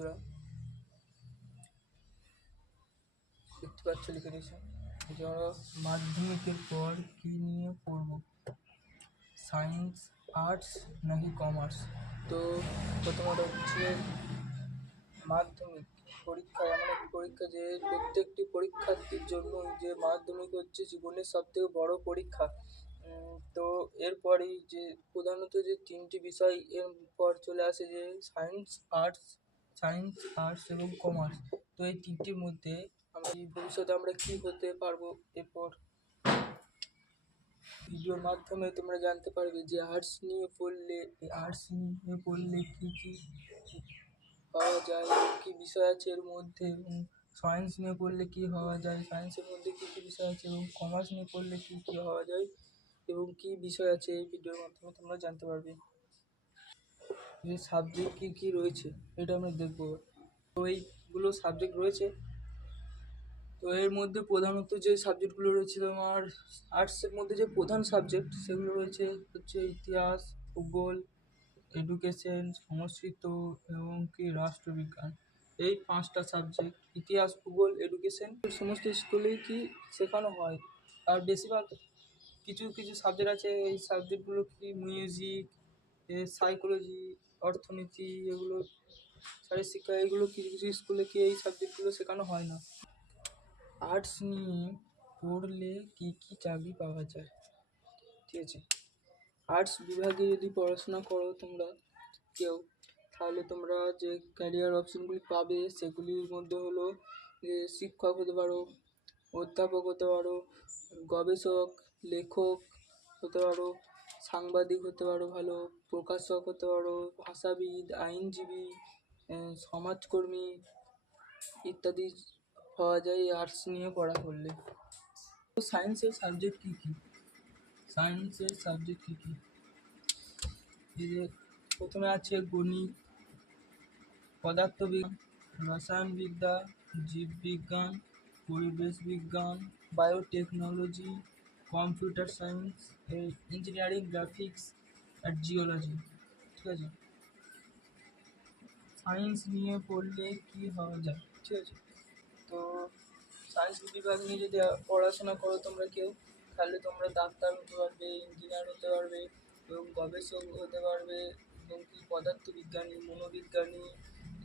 বন্ধুরা, দেখতে পাচ্ছ লিখে দিয়েছে যে আমরা মাধ্যমিকের পর কী নিয়ে পড়বো, সায়েন্স, আর্টস নাকি কমার্স। তো প্রথমত হচ্ছে মাধ্যমিক পরীক্ষা, এমন একটি পরীক্ষা যে প্রত্যেকটি পরীক্ষার্থীর জন্য যে মাধ্যমিক হচ্ছে জীবনের সবথেকে বড় পরীক্ষা। তো এরপরেই যে প্রধানত যে তিনটি বিষয় এর পর চলে আসে যে সায়েন্স আর্টস এবং কমার্স। তো এই তিনটির মধ্যে ভবিষ্যতে আমরা কী হতে পারবো, এরপর ভিডিওর মাধ্যমে তোমরা জানতে পারবে যে আর্টস নিয়ে পড়লে কী কী পাওয়া যায়, কী বিষয় আছে এর মধ্যে, এবং সায়েন্স নিয়ে পড়লে কী হওয়া যায়, সায়েন্সের মধ্যে কী কী বিষয় আছে, এবং কমার্স নিয়ে পড়লে কী কী হওয়া যায় এবং কী বিষয় আছে এই ভিডিওর মাধ্যমে তোমরা জানতে পারবে। যে সাবজেক্ট কী কী রয়েছে এটা আমরা দেখবো। তো এইগুলো সাবজেক্ট রয়েছে, তো এর মধ্যে প্রধানত যে সাবজেক্টগুলো রয়েছে তোমার আর্টসের মধ্যে যে প্রধান সাবজেক্ট সেগুলো রয়েছে হচ্ছে ইতিহাস, ভূগোল, এডুকেশন, সংস্কৃত এবং কি রাষ্ট্রবিজ্ঞান। এই পাঁচটা সাবজেক্ট, ইতিহাস, ভূগোল, এডুকেশন, সমস্ত স্কুলেই কি শেখানো হয়। আর বেশিরভাগ কিছু কিছু সাবজেক্ট আছে, এই সাবজেক্টগুলো কি মিউজিক, সাইকোলজি, অর্থনীতি, এগুলো শারীরশিক্ষা, এগুলো কিছু কিছু স্কুলে কি এই সাবজেক্টগুলো শেখানো হয় না। আর্টস নিয়ে পড়লে কী কী চাকরি পাওয়া যায়, ঠিক আছে। আর্টস বিভাগে যদি পড়াশোনা করো তোমরা কেউ, তাহলে তোমরা যে ক্যারিয়ার অপশনগুলি পাবে সেগুলির মধ্যে হলো যে শিক্ষক হতে পারো, অধ্যাপক হতে পারো, গবেষক, লেখক হতে পারো, সাংবাদিক হতে পারো, ভালো প্রকাশক হতে পারো, ভাষাবিদ, আইনজীবী, সমাজকর্মী ইত্যাদি পাওয়া যায় আর্টস নিয়ে পড়া করলে। তো সায়েন্সের সাবজেক্ট কী কী, এই যে প্রথমে আছে গণিত, পদার্থবিজ্ঞান, রসায়নবিদ্যা, জীববিজ্ঞান, পরিবেশ বিজ্ঞান, biotechnology, computer science, engineering, graphics আর জিওলজি, ঠিক আছে। সায়েন্স নিয়ে পড়লে কী হওয়া যায়, ঠিক আছে। তো সায়েন্স বিভাগ নিয়ে যদি পড়াশোনা করো তোমরা কেউ, তাহলে তোমরা ডাক্তার হতে পারবে, ইঞ্জিনিয়ার হতে পারবে এবং গবেষক হতে পারবে এবং কি পদার্থবিজ্ঞানী, মনোবিজ্ঞানী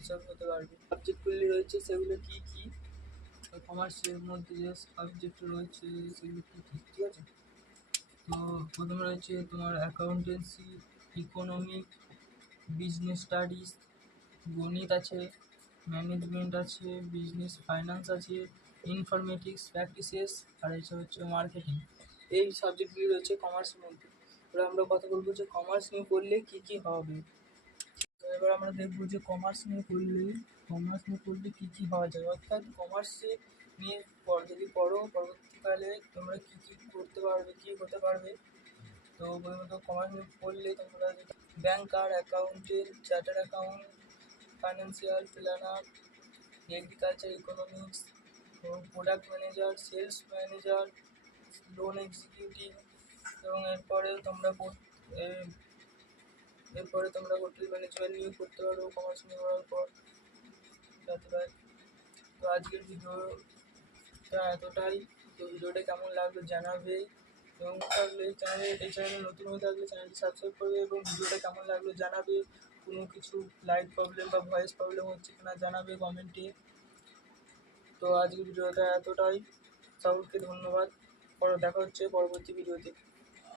এসব হতে পারবে। সাবজেক্টগুলি রয়েছে সেগুলো কী কী, কমার্সের মধ্যে যে সাবজেক্ট রয়েছে সেগুলো কী কী, ঠিক আছে। তো প্রথমে রয়েছে তোমার অ্যাকাউন্টেন্সি, ইকোনমিক, বিজনেস স্টাডিজ, গণিত আছে, ম্যানেজমেন্ট আছে, বিজনেস ফাইন্যান্স আছে, ইনফরমেটিক্স প্র্যাকটিসেস, আর এসব হচ্ছে মার্কেটিং। এই সাবজেক্টগুলি রয়েছে কমার্সের মধ্যে। এবার আমরা কথা বলবো যে কমার্স নিয়ে পড়লে কী কী হবে। তো এবার আমরা দেখবো যে কমার্স নিয়ে পড়লে কী কী হওয়া যায়, অর্থাৎ কমার্সে নিয়ে যদি পড়ো পরবর্তীকালে তোমরা কী কী করতে পারবে, কী হতে পারবে। তো প্রথমত কমার্স নিয়ে পড়লে তোমরা banker, accountant, chartered account, financial planner, agriculture economics, product manager, sales manager, loan executive, এবং এরপরে তোমরা হোটেল ম্যানেজমেন্ট নিয়ে করতে পারো কমার্স নিয়ে পড়ার পর। তো আজকের ভিডিওটা এতটাই। তো ভিডিওটা কেমন লাগলো জানাবে, এবং এই চ্যানেলে নতুন হয়ে থাকলে চ্যানেলটি সাবস্ক্রাইব করবে, এবং ভিডিওটা কেমন লাগলো জানাবে। কোনো কিছু লাইট প্রবলেম বা ভয়েস প্রবলেম হচ্ছে কিনা জানাবে কমেন্টে। তো আজকের ভিডিওটা এতটাই, সকলকে ধন্যবাদ। দেখা হচ্ছে পরবর্তী ভিডিওতে।